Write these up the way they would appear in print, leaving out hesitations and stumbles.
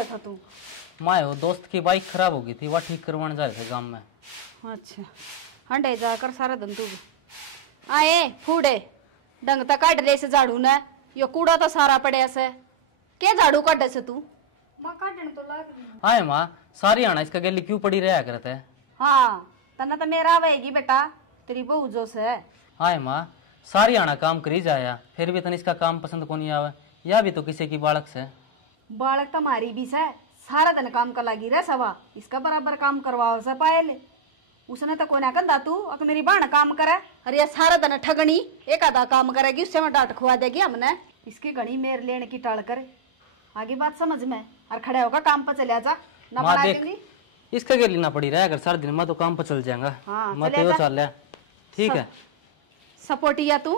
रहा था तू? माँ वो दोस्त की बाइक खराब हो गई थी, वह ठीक करवाने जा रहे थे गांव में। अच्छा हंडे जाकर सारा दिन तू आए फूडे डंग तक काट रहे से झाड़ू ने यो कूड़ा तो सारा पड़े से के झाड़ू काटे से तू? मां काटने तो लाग रही। आए माँ सारी आना इसका गली क्यों पड़ी रहा करते है। हाँ तना तो मेरा आवेगी बेटा तेरी बहू जो से। आए माँ सारी आना काम करी जाया फिर भी तन इसका काम पसंद को नहीं आवे, या भी तो किसी की बालक से। बालक तो हमारी भी से सारा दिन काम का लगी रहे सवा इसका बराबर काम करवाओ से पाए उसने तो कोई ना कंधा तू अक मेरी बाण काम करे अरे सारा दिन ठगनी एक आधा काम करेगी उससे मैं डांट खुआ देगी हमने इसकी घड़ी मेर लेने की टाल कर आगे बात समझ में और खड़े होगा काम पर चले जा ना माँ बना देख दूंगी। इसका गली ना पड़ी रहा अगर सारा दिन मैं तो काम पर चल जाऊंगा। हाँ, मैं चले तो जा। चल रहा ठीक है। सपोर्टिया तू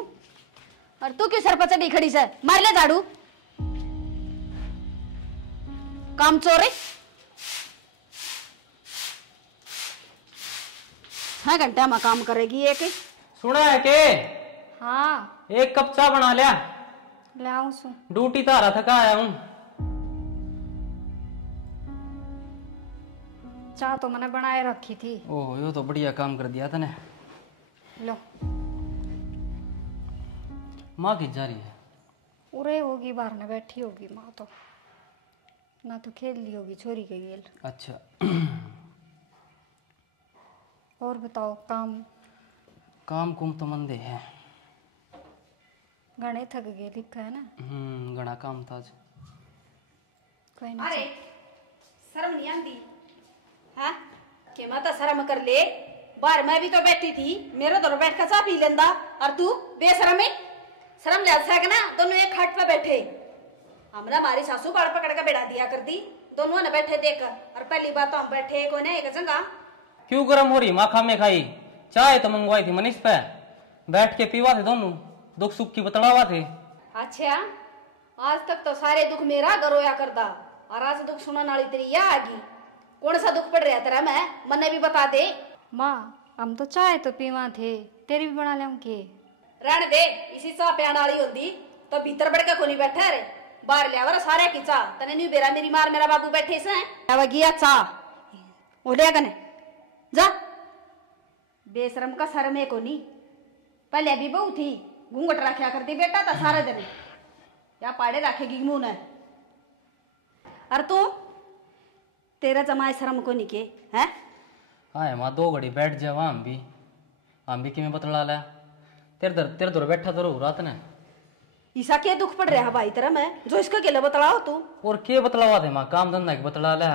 और तू क्यों सर पर चढ़ी खड़ी से मार ले झाड़ू काम चोरे 6 घंटा में काम करेगी एक। सुना है के हाँ एक कप चाय बना लिया, ले आऊं सु। ड्यूटी तारा थका आया हूँ। चाह तो मैंने बनाए रखी थी। ओह यो तो बढ़िया काम कर दिया तने। लो माँ की जा रही है? उरे होगी बाहर ने बैठी होगी माँ तो ना तो खेल ली होगी छोरी के गेल। अच्छा और बताओ काम काम कुम तो मंदे है। घने थक गए लिखा है ना। घना काम था आज। कोई ना अरे शर्म नहीं आती हाँ के मैं तो शर्म कर ले बाहर मैं भी तो बैठी थी मेरे दौर बैठ कर चाह पी लेंदा और तू बेशरम है शर्म ले सक ना दोनों एक खाट पे बैठे हमरा हमारी सासू बाड़ पकड़ के बैठा दिया करती दोनों ने बैठे देख और पहली बात तो हम बैठे कोई नहीं एक जगह क्यों गरम हो रही? माखा में खाई चाय तो मंगवाई थी मनीष पे, बैठ के पीवा थे दोनों, दुख सुख की बतलावा थे। अच्छा आज तक तो सारे दुख मेरा गरोया करदा और आज दुख सुनने वाली तेरी या आगी कौन सा दुख पड़ रहा तेरा मैं मन्ने भी बता दे। माँ हम तो चाय तो पीवा थे तेरी भी बना ले के रहने दे इसी चाह प्यान वाली होती तो भीतर बढ़ के कोनी बैठा रे बाहर लिया वर सारे की चाह तने नहीं बेरा मेरी मार मेरा बाबू बैठे से अब गया चाह ओ ले कने जा बेशरम का शर्म है कोनी पहले भी बहू थी घूंघट रखा करती बेटा था सारे दिन या पाड़े रखेगी मुंह ने और तू तेरा जमाए शर्म कोनी के हैं। हाँ माँ 2 घड़ी बैठ जावा हम भी कि बतला लिया तेरे दर बैठा तो रो रात ने। ईसा के दुख पड़ रहा भाई तेरा मैं जो इसका केला बतलाओ तू और के बतलावा थे माँ? काम धंधा के बतला लिया,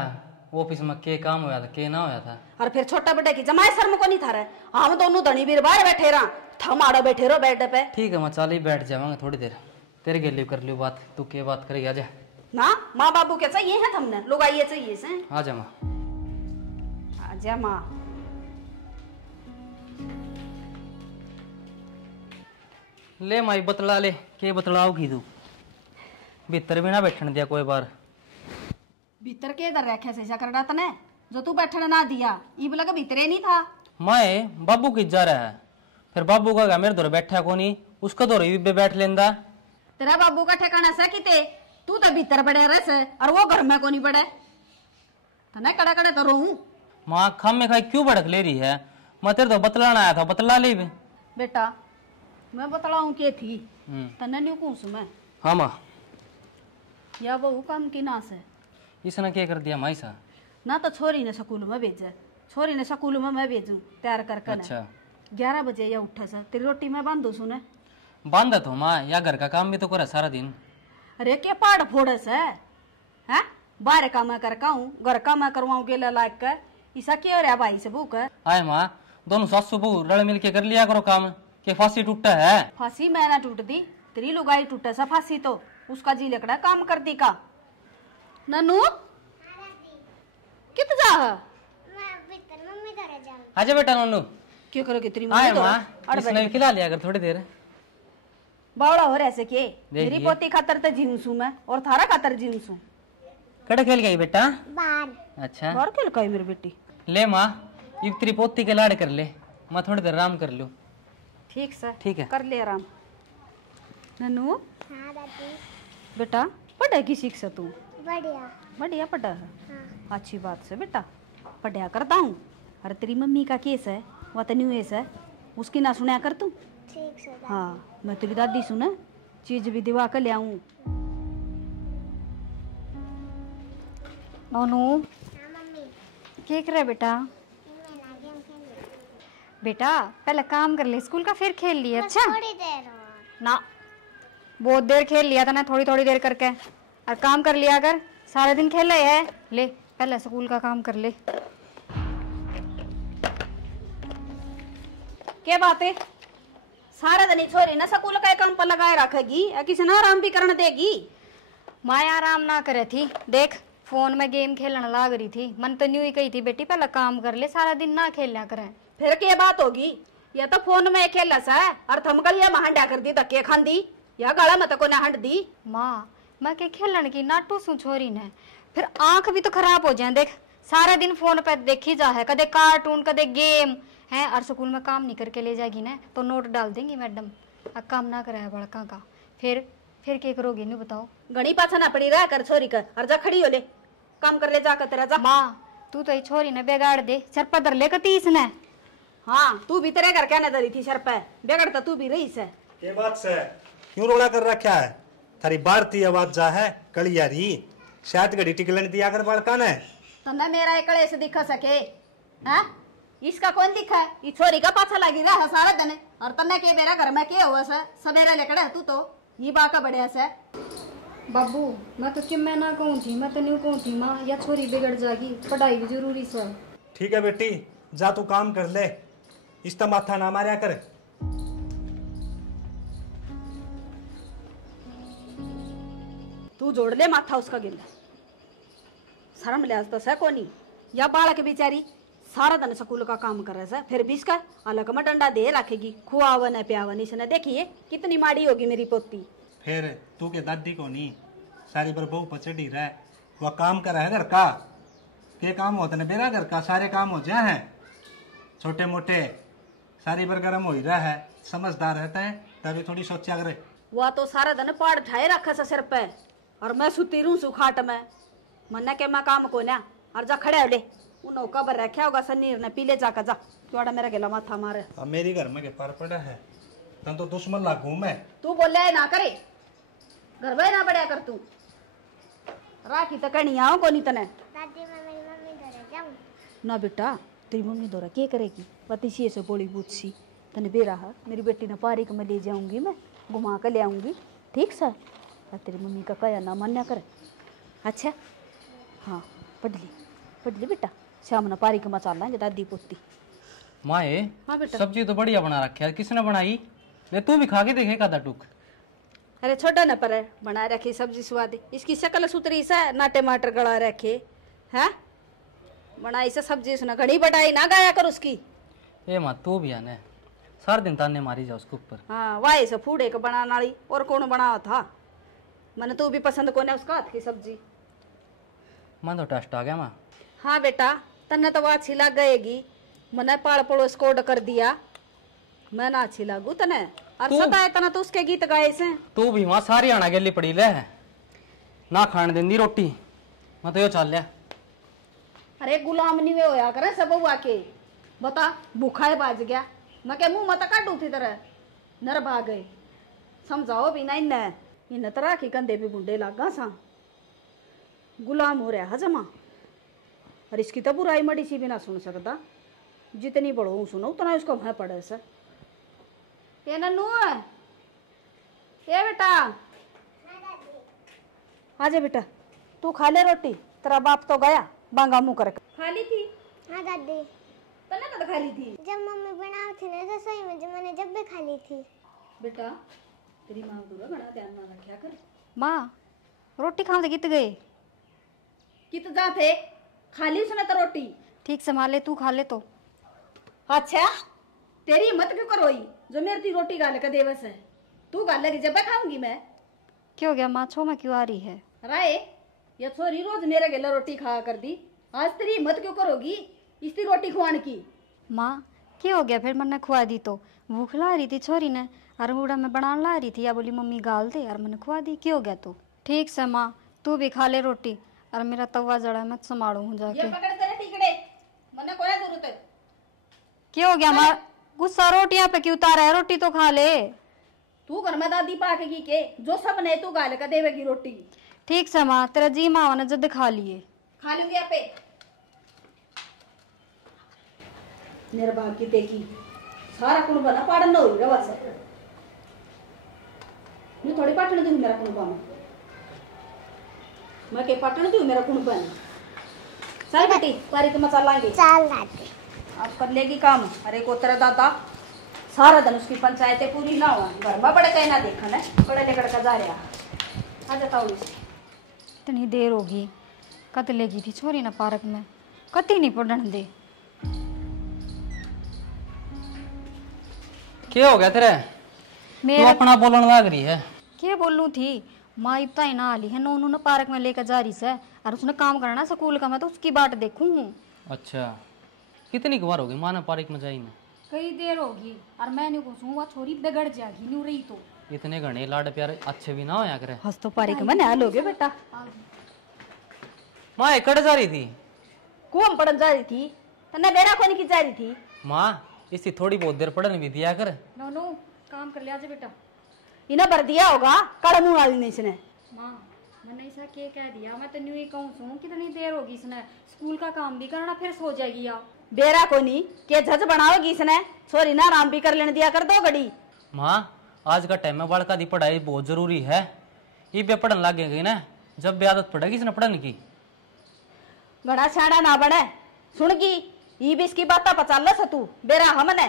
ऑफिस में के काम होया था के ना होया था। और फिर छोटा बेटा की जमाए शर्म को नहीं था रहे हम दोनों धनी बीर बाहर बैठे रहा थम आड़ो बैठे रहो बेड पे। ठीक है मैं चल ही बैठ जावांगे थोड़ी देर, तेरे के लिए कर लियो बात, तू के बात करेगी? आजा ना माँ बाबू के चाहिए है हमने लोग आइए चाहिए से आजा माँ। आजा माँ। ले माई बतला ले के बतलाओगी तू? भीतर भी ना बैठने दिया कोई बार। भीतर के इधर रखे से कर रहा तने जो तू बैठने ना दिया ई लगा भीतरे नहीं था। मैं बाबू की जा रहा है फिर बाबू का मेरे दौर बैठा को नहीं उसका दौर भी बैठ लेंदा। तेरा बाबू का ठिकाना सा किते तू तो भीतर पड़े रहे से और वो घर में को नहीं पड़े तने कड़ा कड़े तो रोऊं। माँ खाम में खाई क्यों भड़क ले रही है? मैं तेरे तो बतलाना आया था बतला ले भी। बेटा मैं बतलाऊं के थी तने नहीं पूछ मैं। हाँ माँ या वो काम की ना से इसने क्या कर दिया माई सा? ना तो छोरी ने स्कूल में भेजा छोरी ने स्कूल में मैं भेजू तैयार करके। अच्छा 11 बजे या उठा सा तेरी रोटी मैं बांधू सुने बांधा तो माँ या घर का काम भी तो करे सारा दिन। अरे के पाड़ फोड़े से हैं बाहर का मैं करका हूँ घर का मैं करवाऊँ गेला लायक कर ईसा क्या हो रहा भाई से भूख आए माँ दोनों सासू बहू रल मिल के कर लिया करो काम के फांसी टूटा है। फांसी मैं ना टूट दी तेरी लुगाई टूटा सा फांसी तो उसका जी लकड़ा काम कर दी का। ननू कित जा आजा बेटा नन्नू। क्यों करोगे तेरी आए मम्मी माँ इसने भी खिला लिया कर थोड़ी देर। बावड़ा हो रहे से के मेरी पोती खातर तो जीवसू मैं और थारा खातर जीवसू। कड़े खेल गई बेटा? बाहर। अच्छा बाहर खेल कही मेरी बेटी। ले माँ इब तेरी पोती के लाड़ कर ले मैं थोड़ी देर आराम कर लूँ। ठीक सर ठीक है कर ले आराम। ननू हाँ दादी। बेटा पढ़े की सीख से तू बढ़िया। बढ़िया पढ़ा है। हाँ। अच्छी बात से बेटा, पढ़िया करता हूँ। अरे तेरी मम्मी का केस है, वह तो न्यू है, उसकी ना सुना कर तू। ठीक से दादी। हाँ, मैं तेरी दादी सुना, चीज भी दिवा कर ले आऊँ। नोनू हाँ मम्मी। क्या कर रहा है बेटा? मैं ना गेम खेल बेटा पहले काम कर ले स्कूल का, फिर खेल लिए। अच्छा थोड़ी देर और। ना, बहुत देर खेल लिया था ना, थोड़ी थोड़ी देर करके। और काम कर लिया कर, सारा दिन खेल रहे है। ले पहले स्कूल का काम कर ले। क्या बात है, सारा दिन छोरी ना स्कूल का काम पर लगाए रखेगी या किसी ना आराम भी करने देगी? माया आराम ना करे थी, देख फोन में गेम खेलने लाग रही थी। मन तो न्यू ही कही थी बेटी पहले काम कर ले, सारा दिन ना खेलना करें। फिर क्या बात होगी? या तो फोन में खेला सा और थमकल या महंडा कर दी, धक्के खान दी या गला मत को ना हंड दी। माँ मैं के खेलन की नाटू सू छोरी ने, फिर आंख भी तो खराब हो जाए। देख सारा दिन फोन पे देखी जा है, कदे कार्टून कदे गेम है। और स्कूल में काम नहीं करके ले जाएगी ना तो नोट डाल देंगी मैडम। अब काम ना करे है बड़का का, फिर क्या करोगी नहीं बताओ? घनी पाछा ना पड़ी रहा कर छोरी कर, और जा खड़ी हो ले, काम कर ले जाकर तेरा जा। माँ तू तो ये छोरी ने बिगाड़ दे, सर पर धर ले कती इसने। हाँ, तू भी तेरे घर क्या न धरी थी सर पे, बिगड़ तो तू भी रही से। ये बात से क्यों रोड़ा कर रखा है? थारी भारतीय आवाज जा है कलियारी, शायद घड़ी टिकलन दिया कर बड़का ने। तन्ने मेरा एकड़े से दिखा सके हैं? इसका कौन दिखा है? ये छोरी का पाछा लगी रहा है सारा दिन, और तन्ने के मेरा घर में के हुआ से सवेरे लेकड़े है तू तो ये बाका बढ़िया से। बाबू मैं तो चिम्मे ना कहूँ थी, मैं तो नहीं कहूँ थी माँ, या छोरी बिगड़ जाएगी, पढ़ाई भी जरूरी से। ठीक है बेटी, जा तू काम कर ले, इस तो माथा ना मारा कर। तू जोड़ ले माथा उसका गिल्ला, शर्म ले तो से कोनी। या बालक बेचारी सारा दिन स्कूल का काम कर रहा है, फिर भी इसका अलग में डंडा दे रखेगी, खुआवन है प्यावन। इसने देखिए कितनी माड़ी होगी मेरी पोती। फिर तू के दादी को नहीं सारी पर बहू पचड़ी रहा, वह काम कर रहा है घर का। के काम होते न बेरा घर का सारे काम हो जाए हैं, छोटे मोटे सारी पर गर्म हो ही रहा है। समझदार रहता है तभी थोड़ी सोचा करे। वह तो सारा दिन पाड़ ढाए रखा से सिर पे, और मैं सुती रू सुखाट में मन्ना के मैं काम को ना। और जा खड़े हो ले, उन कबर रखा होगा सनीर ने, पीले जाकर जा, क्यों मेरा गिला माथा मारे। अब मेरी घर में के पार पड़ा है, तन तो दुश्मन लागू मैं। तू बोले ना करे, घर में ना बढ़िया कर तू। राखी तो कहीं आओ को नहीं तने। दादी मैं मेरी मम्मी घर जाऊँ? ना बेटा, तेरी मम्मी दौरा क्या करेगी? पतिशी से बोली बूझ तने बेरा है, मेरी बेटी ने पारिक में ले जाऊंगी, मैं घुमा कर ले आऊंगी, ठीक सर? और तेरी मम्मी का कया ना मान्या करे। अच्छा हाँ, पढ़ ली बेटा, शाम ने पारिक में चल लेंगे दादी पोती। माए हाँ बेटा। सब्जी तो बढ़िया बना रखी है, किसने बनाई? ले तू भी खा के देखे का टूक। अरे छोटा न पर बना रखी सब्जी स्वाद, इसकी शक्ल सुतरी सा ना, टमाटर गड़ा रखे है, बनाई से सब्जी उसने घड़ी बढ़ाई ना, गाया कर उसकी। ए माँ तू भी आने सार दिन ताने मारी जा उसके ऊपर। हाँ, वाई से फूडे का बनाने वाली, और कौन बनाया था? मैंने तो भी पसंद को उसका हाथ की सब्जी। मन तो टेस्ट आ गया माँ। हाँ बेटा, तन्ने तो वो अच्छी लग गएगी, मैंने पाड़ पड़ोस को ऑर्डर कर दिया, मैं ना अच्छी लागू तने। और सताए तना तो उसके गीत गाए से। तू भी वहाँ सारी आना गेली पड़ी ले ना खाने देंदी रोटी, मैं तो यो चल लिया। अरे गुलाम नहीं वे होया करे सब हुआ के, बता भूखा है बाज गया, मैं क्या मुंह मत काटू थी तरह नर भाग गए। समझाओ भी ना इन तरह की कंधे भी बुंडे लागा सा, गुलाम हो रहा हजमा। और इसकी तो बुराई मड़ी सी भी ना सुन सकता, जितनी बड़ो सुनो उतना उसको भय पड़े से। ये नन्नू ये बेटा, आजा बेटा तू खा ले रोटी, तेरा बाप तो गया बांगा मुंह करके। खा ली थी? हाँ दादी। तने कद खा ली थी? जब मम्मी बनाई थी ना रसोई में, जब मैंने जब भी खा ली थी। बेटा तेरी माँ दूर बड़ा ध्यान ना रखा कर। माँ रोटी खाओ तो कित गए? कित जा थे? खा ली उसने तो रोटी। ठीक संभाले, तू खा ले तो। अच्छा तेरी हिम्मत क्यों करोई जो मेरी रोटी गाल का देवस है? तू गाल लगी जब खाऊंगी मैं। क्या हो गया माँ, छो में क्यों आ रही है? राय ये छोरी रोज मेरे गेला रोटी खा कर दी, आज तेरी हिम्मत क्यों करोगी इसकी रोटी खुआने की? माँ क्या हो गया फिर? मैंने खुआ दी तो भूख ला रही थी छोरी ने, और बूढ़ा में बना ला रही थी, या बोली मम्मी गाल दे, और मैंने खुआ दी। क्या हो गया तो? ठीक से माँ, तू भी खा ले रोटी, और मेरा तवा जड़ा है, मैं संभालू हूँ ये जाके। पकड़ तेरे टिकड़े, मने कोई जरूरत है? क्या हो गया माँ, गुस्सा रोटियां पे क्यों उतारा है? रोटी तो खा ले। तू घर में दादी पाकेगी के जो सपने तू गाल का देवेगी रोटी। ठीक से माँ, तेरा जी माँ ने जद खा लिए। खा लूंगी आपे मेरे बाप की देखी सारा कुण बना पाड़न न होई रे बस मैं थोड़ी पाटन दूं मेरा कुण बना मैं के पाटन दूं मेरा कुण बना चल बेटी पारी के मसाला लाएंगे चल दादी। आप कर लेगी काम। अरे को तेरा दादा सारा दिन उसकी पंचायतें पूरी ना हुआ घर में बड़े कहना देखा है बड़े लेकर का जा रहा आ जाता हूँ इतनी देर होगी, कद लेगी थी छोरी ना पार्क में, कति नहीं पढ़न दे। क्या हो गया तेरे? तू मेरा अपना बोलन लाग रही है। क्या बोलूं थी, माँ इब्ता ही ना आली है, नोनू ने पार्क में लेकर जा रही से, और उसने काम करना स्कूल का, मैं तो उसकी बाट देखूं हूँ। अच्छा, कितनी बार होगी माँ ने पार्क में जाई में? कई देर होगी, और मैं नहीं घुसूं, वह छोरी बिगड़ जाएगी, नहीं रही तो। इतने घने लाड प्यारे अच्छे भी ना होया करे। हंस तो पारी के मन हाल हो गए बेटा माँ एकड़ जा रही थी। कुआं पड़न जा रही थी तन्ने बेरा कोनी की जा रही थी माँ इसी थोड़ी बहुत देर पढ़ने भी दिया कर। नोनू काम कर लिया बेटा। इन्हें भर दिया होगा कड़ मुंह वाली ने इसने। माँ मैंने ऐसा क्या कह दिया, मैं तो न्यू ही कहूँ सुन, कितनी देर होगी इसने, स्कूल का काम भी करना, फिर सो जाएगी आप। बेरा कोनी के झज बनाओगी इसने, छोरी ना आराम भी कर लेने दिया कर दो घड़ी। माँ आज का टाइम में बालका दी पढ़ाई बहुत जरूरी है। ये भी पढ़न लग गई ना, जब भी आदत पड़ेगी इसने पढ़ने की। घड़ा छाड़ा ना बने सुनगी ये भी इसकी बात पचा लो तू बेरा हमने।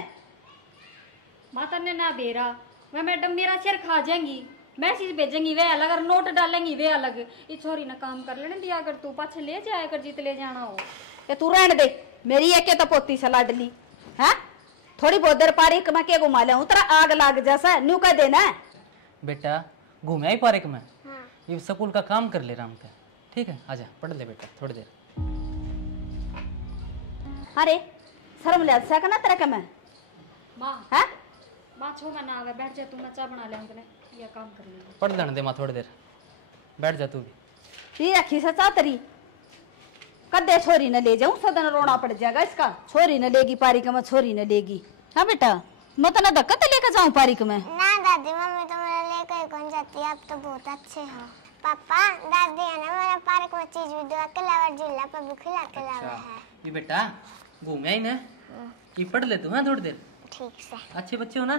माता ने ना बेरा, वह मैडम मेरा सिर खा जाएंगी, मैसेज भेजेंगी वे अलग, और नोट डालेंगी वे अलग। ये छोरी ना काम कर लेने दिया कर, तू पाछे ले जाया कर जित ले जाना हो। ये तू रहने दे, मेरी एक तो पोती से लाडली है, थोड़ी बहुत देर पारी मैं के घुमा ले तेरा आग लाग जैसा न्यू कह देना। बेटा घूमे ही पार्क में, हाँ। ये स्कूल का काम कर ले राम का, ठीक है? आजा पढ़ ले बेटा थोड़ी देर। अरे शर्म ले सा ना तेरा कम माँ है माँ छो मैं ना आवे, बैठ जा तू, मैं चाय बना ले अंकल, या काम कर ले। पढ़ लेने दे माँ थोड़ी देर, बैठ जा तू भी। ये रखी से चातरी कदे छोरी न ले जाऊं सदन रोना पड़ जाएगा इसका। छोरी न लेगी पारी में, छोरी न लेगी। हाँ बेटा मैं तो ना धक्का तो लेकर जाऊं पारी में। ना दादी मम्मी तो मेरा लेकर कौन जाती है, आप तो बहुत अच्छे हो। पापा दादी है ना मेरा पार्क में चीज भी दुआ के लावा, झूला पर भी खिला के लावा है। ये बेटा घूमे ही ना, ये पढ़ ले तू हाँ थोड़ी देर। ठीक से। अच्छे बच्चे हो ना,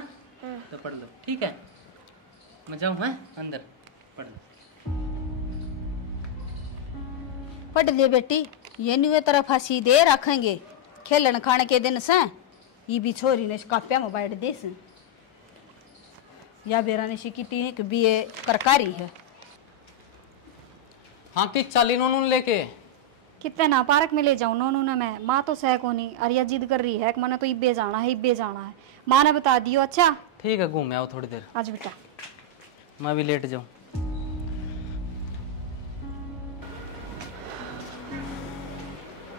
तो पढ़ लो ठीक है? मैं जाऊँ हाँ अंदर, पढ़ लो। पढ़ ले बेटी, ये न्यू तरह फांसी दे रखेंगे खेलन खाने के दिन से। ये भी छोरी ने काप्या में बैठ दे से या बेरा ने शिकी कि भी ये करकारी है। हाँ किस चाली नोनू लेके? कितने ना पार्क में ले जाऊं नोनू ने, मैं माँ तो सह को नहीं, और यह जिद कर रही है कि मैंने तो इब्बे जाना है, इब्बे जाना है। माँ ने बता दियो। अच्छा ठीक है घूमे आओ थोड़ी देर, आज बेटा। मैं भी लेट जाऊँ।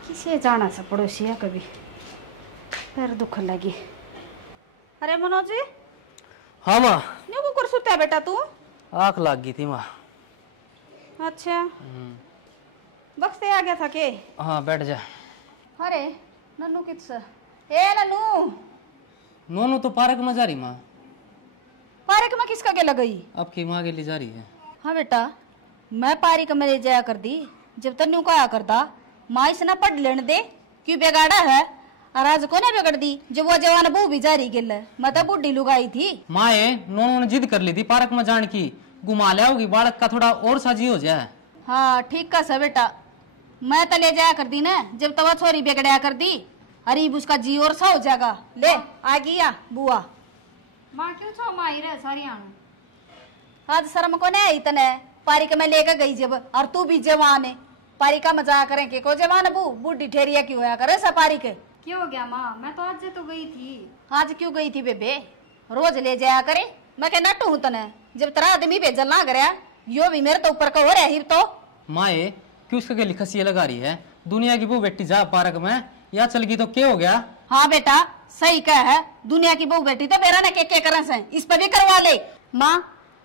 किसे जाना सा पड़ोसी है कभी पैर दुख लगी। अरे मनोज जी हाँ माँ न्यू कुकर सुता है बेटा तू? आँख लग गई थी माँ। अच्छा बक्से आ गया था के? हाँ बैठ जा। अरे नन्नू किस ए नन्नू नोनू तो पार्क में जा रही माँ। पार्क में किसका के लगई? आपकी माँ के लिए जा रही है। हाँ बेटा मैं पार्क में ले जाया कर दी, जब तक न्यू कहा करता माँ इसना पढ़ लेने दे क्यों बिगाड़ा है। और आज को ने बिगड़ दी जब वो जवान बहू भी जा रही गिल, मैं तो बूढ़ी लुगाई थी। माँ नोनू ने जिद कर ली थी पार्क में जाने की, घुमा ले आओगी बालक का थोड़ा और साजी हो जाए। हाँ ठीक का सा बेटा, मैं तो ले जाया कर दी ना जब तवा छोरी बिगड़या कर दी, अरे उसका जी और सा हो जाएगा। ले आ गया बुआ। माँ क्यों छो माँ ही रहे सारी आने। आज शर्म को नहीं आई तने, पारिका में लेकर गई जब, और तू भी जवान है, पारिका मजा करें के को जवान बू बूढ़ी ठेरिया क्यों होया करे सपारी के। क्यों हो गया माँ, मैं तो आज से तो गई थी। आज क्यों गई थी बेबे, रोज ले जाया करे। मैं क्या नट हूं तने, जब तेरा आदमी भेजल ना करे यो भी मेरे तो ऊपर का हो रहा है। तो माँ क्यों उसके लिए खसिया लगा रही है? दुनिया की वो बेटी जा पार्क में, या चल गई तो क्या हो गया? हाँ बेटा सही कह है, दुनिया की बहू बेटी तो मेरा ना के करे से, इस पर भी करवा ले। माँ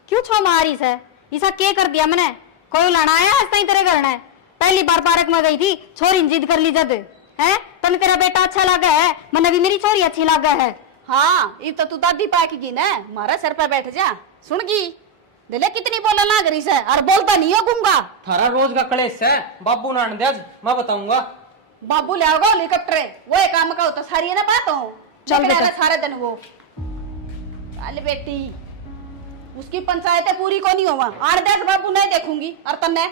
क्यों छो मारी से, ऐसा के कर दिया मैंने, कोई लाना आया आज ताई तेरे घर ने? पहली बार पार्क में गई थी, छोरी ने जिद कर ली जद है। तने तेरा बेटा अच्छा लगा है, मने भी मेरी छोरी अच्छी लगा है। हाँ ये तो तू दादी पाकेगी ना, मारा सर पे बैठ जा। सुनगी दिले कितनी बोला ना करी से, और बोलता नहीं हो गूंगा। थारा रोज का कलेश है, बाबू नान दे आज मैं बताऊंगा। बाबू ले आओगा हेलीकॉप्टर, वो एक काम का होता सारी है ना बात हो। चल बेटा। सारे दिन वो चल बेटी, उसकी पंचायतें पूरी को नहीं हुआ, 8-10 बाबू नहीं देखूंगी। और तन्ने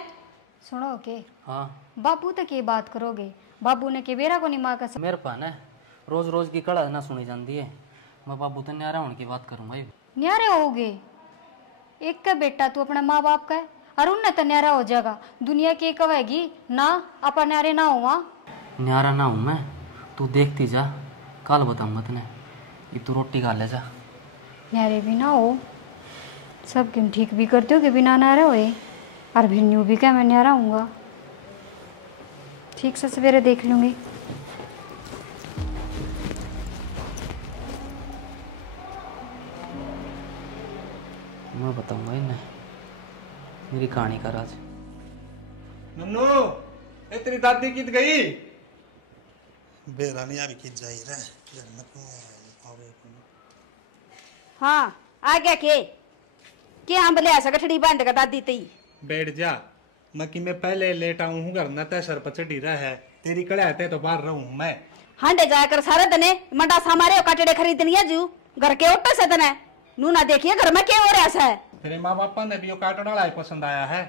सुनो के हाँ बाबू तक ये बात करोगे? बाबू ने के बेरा को नहीं माँ का मेरे पास ना रोज रोज की कड़ा ना सुनी जाती है। मैं बाबू तो न्यारा होने की बात करूंगा। न्यारे होगे? एक का बेटा तू अपना माँ बाप का है, और उनने तो न्यारा हो जाएगा। दुनिया की कहेगी ना अपन न्यारे ना हुआ। न्यारा ना हूँ मैं, तू देखती जा, कल बताऊंगा तने। ये तू रोटी खा ले जा। न्यारे भी ना हो, सब क्यों ठीक भी करते हो कि बिना न्यारे होए, और फिर न्यू भी क्या मैं न्यारा हूँगा। ठीक से सवेरे देख लूंगी। मैं बताऊंगा इन्हें मेरी कहानी का राज। नन्नू ए तेरी दादी कित गई? बेरानी अभी कित जाई रे जन्नत में आवे। हाँ आ गया के हम ले ऐसा गठड़ी बांध का दादी तई बैठ जा। मैं कि मैं पहले लेट आऊं हूँ घर न तय सर पर चढ़ी रहा है, तेरी कड़े आते तो बाहर रहूं मैं। हांडे जाकर सारे दने मंडा सामारे काटड़े खरीदनी है जू घर के ओटे से दने नू ना देखिए घर में क्या हो रहा है। तेरे माँ बापा ने भी वो काटने वाला पसंद आया है।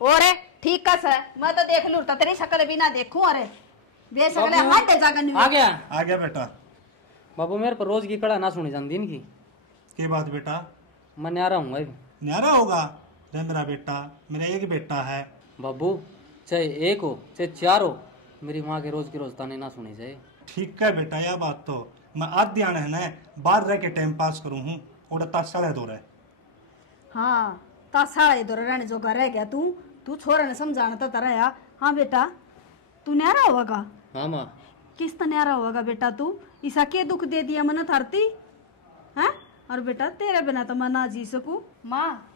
और ठीक कस है, मैं तो देख लूं तो तेरी शक्ल भी ना देखूं। अरे बेशकले हांडे जाकर आ गया आ गया बेटा। बाबू मेरे पर रोज की कड़ा ना सुनी जाती इनकी। के बात बेटा? मैं न्यारा हूँ न्यारा होगा रे मेरा बेटा, मेरा एक बेटा है। बाबू, चाहे एक हो चाहे 4 हो, मेरी माँ के रोज की रोज ताने ना सुनी जाए। ठीक है बेटा, यह बात तो मैं आज ध्यान है ना बाहर रह के टाइम पास करूँ हूँ और तासाले दो रहे। हाँ तासाले दो रहने जो रह गया तू छोरा ने समझाना तो तरह या। हाँ बेटा तू न्यारा होगा। हाँ माँ। किस तरह न्यारा होगा बेटा? तू ईसा के दुख दे दिया मन थारती है। और बेटा तेरे बिना तो मैं ना जी सकूं। माँ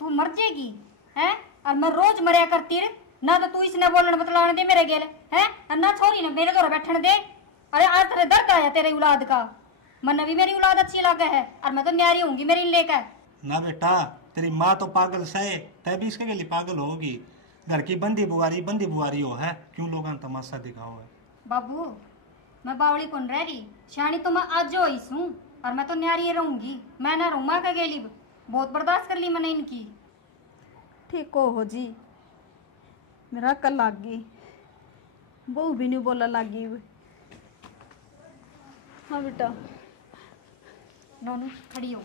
तू मर जाएगी है, और मैं रोज मरिया करती रे ना। तो तू इसने बोलने बतलाने दे मेरे गेले है, और ना छोरी ने मेरे घर बैठने दे। अरे आज तेरे दर्द आया तेरे औलाद का। मन भी मेरी औलाद अच्छी लगे है, और मैं तो न्यारी होंगी मेरी लेकर। ना बेटा तेरी माँ तो पागल से, तय भी इसके लिए पागल होगी। घर की बंदी बुआरी हो है, क्यों लोग तमाशा दिखाओ है। बाबू मैं बावली कौन रह रही, शानी तो मैं आज जो आई हूँ, और मैं तो न्यारी रहूंगी। मैं ना रहूँ माँ का गेली, बहुत बर्दाश्त कर ली मैंने इनकी। ठीक हो जी, मेरा कल लाग गई बहू भी नहीं बोला लागी। हाँ बेटा। नोनू खड़ी हो।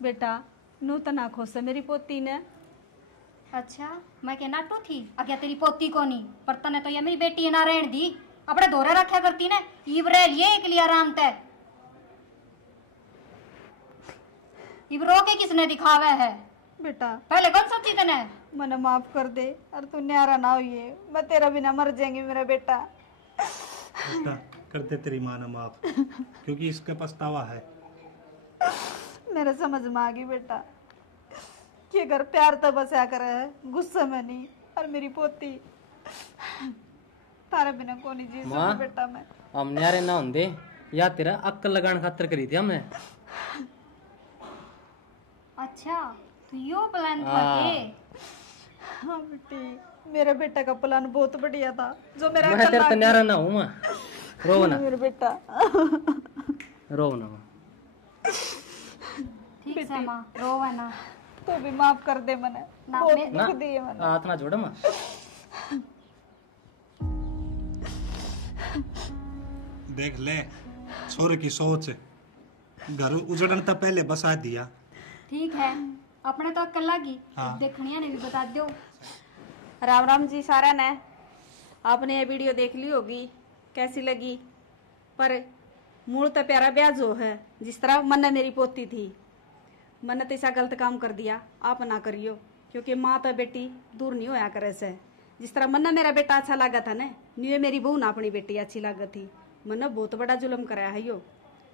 बेटा नू तो ना खोस मेरी पोती ने। अच्छा मैं क्या नाटू थी क्या तेरी पोती को नहीं, पर तने तो ये मेरी बेटी ना रहन दी, अपने दोरे रखा करती ने। इब रह लिए एक लिए आराम तय, इब रो के किसने दिखावे है? बेटा पहले कौन सोची तने? मने माफ कर दे, और तू न्यारा ना होइए, मैं तेरा बिना मर जाएंगे मेरा बेटा। बेटा कर दे तेरी माँ ने माफ, क्योंकि इसका पछतावा है। मेरे समझ में आ गई बेटा कि अगर प्यार तो बसा करे है, गुस्से में नहीं। और मेरी पोती तारे बिना को नहीं जी सकती बेटा। मैं हम न्यारे ना होंदे या तेरा अक्ल लगाने खातर करी थी हमने। अच्छा तो यो प्लान था के? हाँ बेटी मेरे बेटे का प्लान बहुत बढ़िया था, जो मेरा मैं तेरा न्यारा ना हूँ माँ। रो ना मेरा बेटा। रो ना। ठीक है माँ, रोवा ना। तो भी माफ कर दे मने, ना, बहुत मैं- दुख दिए मने। हाथ ना जोड़ माँ। देख ले छोरे की सोच, घर उजड़न तो पहले बसा दिया। ठीक है अपने तो अक्ल लागी, हाँ। देखनिया ने भी बता दो। राम राम जी सारा ने। आपने ये वीडियो देख ली होगी, कैसी लगी? पर मूल तो प्यारा ब्याज हो है। जिस तरह मन ने मेरी पोती थी, मन ने तो ऐसा गलत काम कर दिया, आप ना करियो, क्योंकि माँ तो बेटी दूर नहीं होया करे से। जिस तरह मन ने मेरा बेटा अच्छा लगा था ना, न्यू मेरी बहू ना अपनी बेटी अच्छी लागत थी। मन ने बहुत बड़ा जुल्म कराया है यो,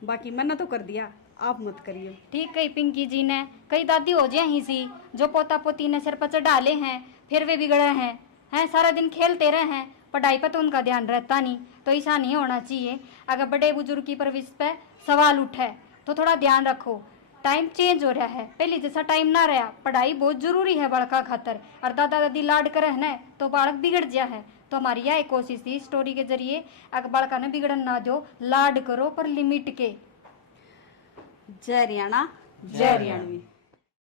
बाकी मन ने तो कर दिया। आप मत करियो। ठीक कही पिंकी जी ने, कई दादी हो जाए ही सी जो पोता पोती ने सिर पर चढ़ाले हैं फिर वे बिगड़े हैं सारा दिन खेलते रहे हैं, पढ़ाई पर तो उनका ध्यान रहता नहीं। तो ऐसा नहीं होना चाहिए। अगर बड़े बुजुर्ग की परवरिश पे सवाल उठे तो थोड़ा ध्यान रखो। टाइम चेंज हो रहा है, पहले जैसा टाइम ना रहा। पढ़ाई बहुत जरूरी है बालका खातर, और दादा दादी लाड करे है तो बालक बिगड़ जा है। तो हमारी यह कोशिश थी स्टोरी के जरिए, अगर बालका ने बिगड़न ना दो, लाड करो पर लिमिट के। जय हरियाणा, जय हरियाणवी।